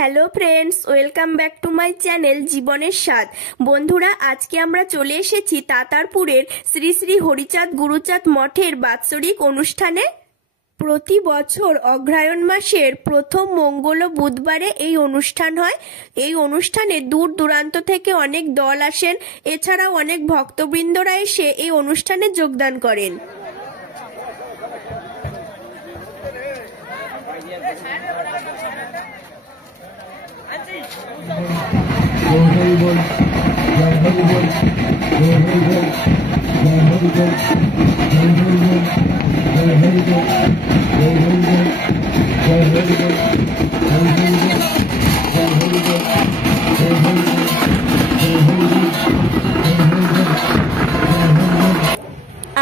Hello friends, welcome back to my channel জীবনের স্বাদ। বন্ধুরা, আজকে আমরা চলে এসেছি তাতারপুরের শ্রী শ্রী হরিচাঁদ গুরুচাঁদ মঠের বাৎসরিক অনুষ্ঠানে। প্রতি বছর অগ্রহায়ণ মাসের প্রথম মঙ্গল ও বুধবারে এই অনুষ্ঠান হয়। এই অনুষ্ঠানে দূর দূরান্ত থেকে অনেক দল আসেন, এছাড়াও অনেক ভক্তবৃন্দরা এসে এই অনুষ্ঠানে যোগদান করেন।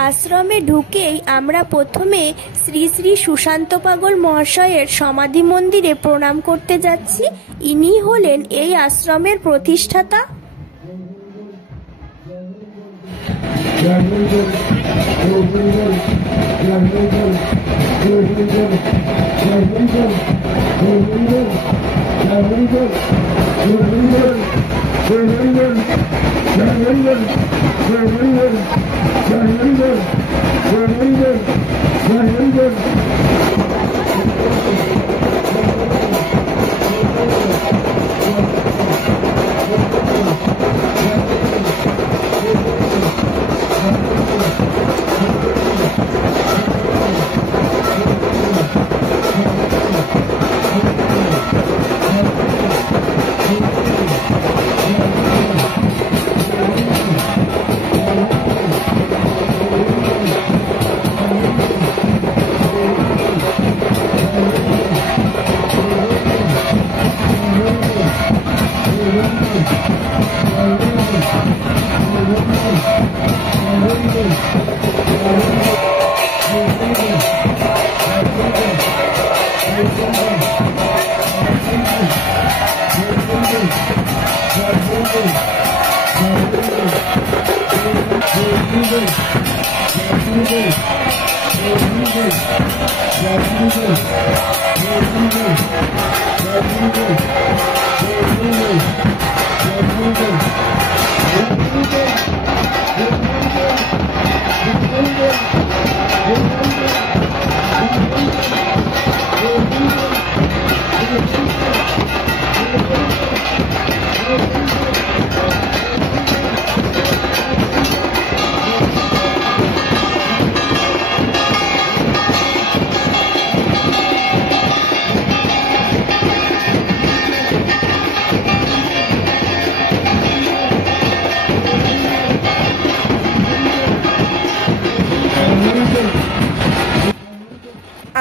আশ্রমে ঢুকেই আমরা প্রথমে শ্রী শ্রী সুশান্ত পাগল মহাশয়ের সমাধি মন্দিরে প্রণাম করতে যাচ্ছি। ইনি হলেন এই আশ্রমের প্রতিষ্ঠাতা।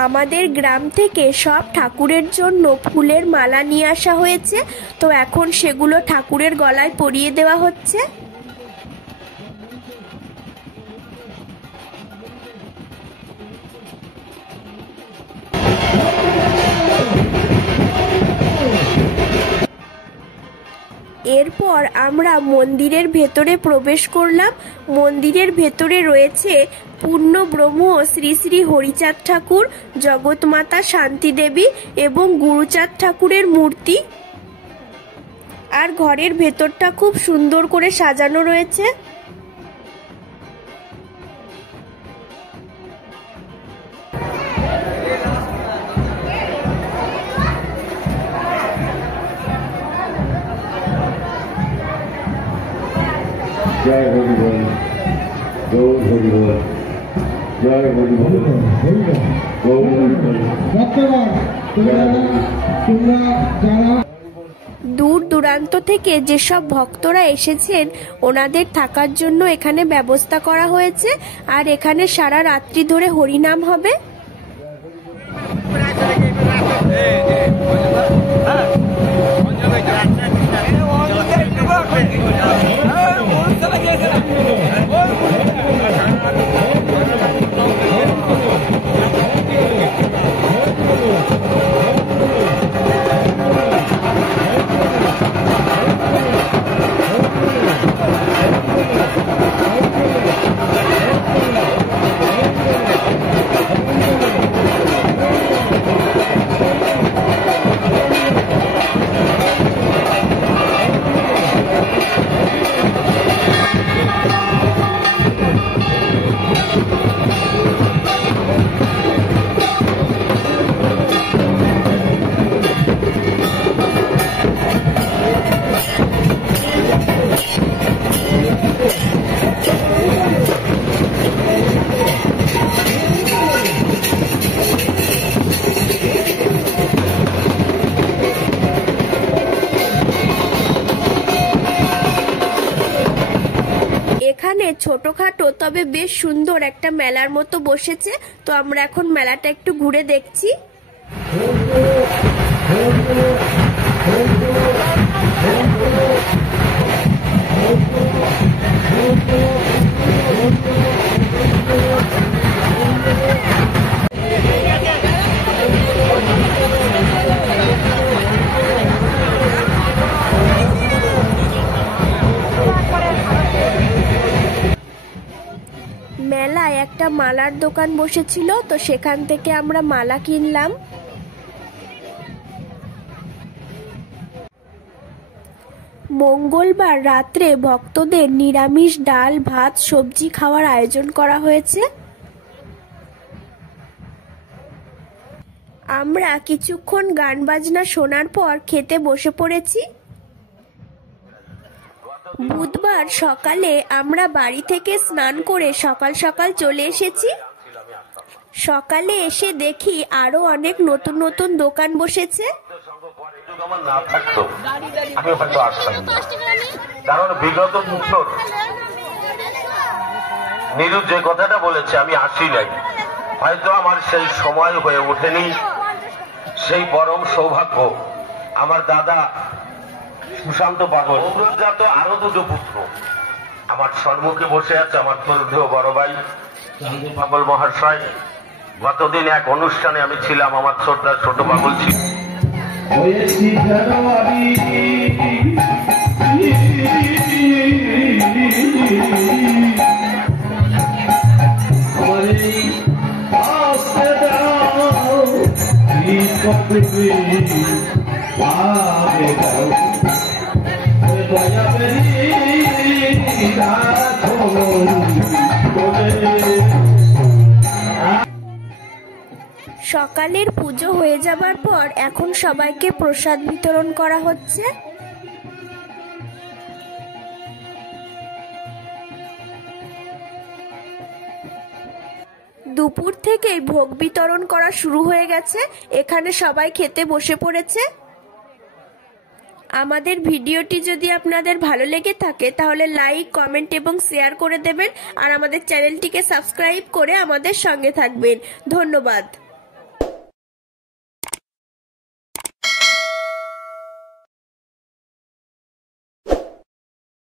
আমাদের গ্রাম থেকে সব ঠাকুরের জন্য ফুলের মালা নিয়ে আসা হয়েছে, তো এখন সেগুলো ঠাকুরের গলায় পরিয়ে দেওয়া হচ্ছে। এরপর আমরা মন্দিরের ভেতরে প্রবেশ করলাম। মন্দিরের ভেতরে রয়েছে পূর্ণ ব্রহ্ম শ্রী শ্রী হরিচাঁদ ঠাকুর, জগৎমাতা শান্তি দেবী এবং গুরুচাঁদ ঠাকুরের মূর্তি। আর ঘরের ভেতরটা খুব সুন্দর করে সাজানো রয়েছে। জয় হরি বল, গৌর হরি বল, জয় হরি বল, গৌর হরি বল। দূর দূরান্ত থেকে যেসব ভক্তরা এসেছেন ওনাদের থাকার জন্য এখানে ব্যবস্থা করা হয়েছে, আর এখানে সারা রাত্রি ধরে হরিনাম হবে। ছোটখাটো তবে বেশ সুন্দর একটা মেলার মতো বসেছে। তো আমরা এখন মেলাটা একটু ঘুরে দেখছি। মেলায় একটা মালার দোকান বসেছিল, তো সেখান থেকে আমরা মালা কিনলাম। মঙ্গলবার রাত্রে ভক্তদের নিরামিষ ডাল ভাত সবজি খাওয়ার আয়োজন করা হয়েছে। আমরা কিছুক্ষণ গান বাজনা শোনার পর খেতে বসে পড়েছি। বুধবার সকালে আমরা বাড়ি থেকে স্নান করে সকাল সকাল চলে এসেছি। সকালে এসে দেখি আরো অনেক নতুন নতুন দোকান বসেছে। কারণ বিগত বছর নীরু যে কথাটা বলেছে আমি আসি নাই, হয়তো আমার সেই সময় হয়ে ওঠেনি। সেই পরম সৌভাগ্য আমার দাদা সুশান্ত পাগল অগ্রজাত আরো দুটো পুত্র আমার সম্মুখে বসে আছে। আমার শ্রদ্ধেয় বড় ভাই পাগল মহাশয়, গতদিন এক অনুষ্ঠানে আমি ছিলাম, আমার ছোট পাগল ছিল। সকালের পুজো হয়ে যাবার পর এখন সবাইকে প্রসাদ বিতরণ করা হচ্ছে। দুপুর থেকেই ভোগ বিতরণ করা শুরু হয়ে গেছে। এখানে সবাই খেতে বসে পড়েছে। আমাদের ভিডিওটি যদি আপনাদের ভালো লেগে থাকে তাহলে লাইক কমেন্ট এবং শেয়ার করে দেবেন, আর আমাদের চ্যানেলটিকে সাবস্ক্রাইব করে আমাদের সঙ্গে থাকবেন। ধন্যবাদ।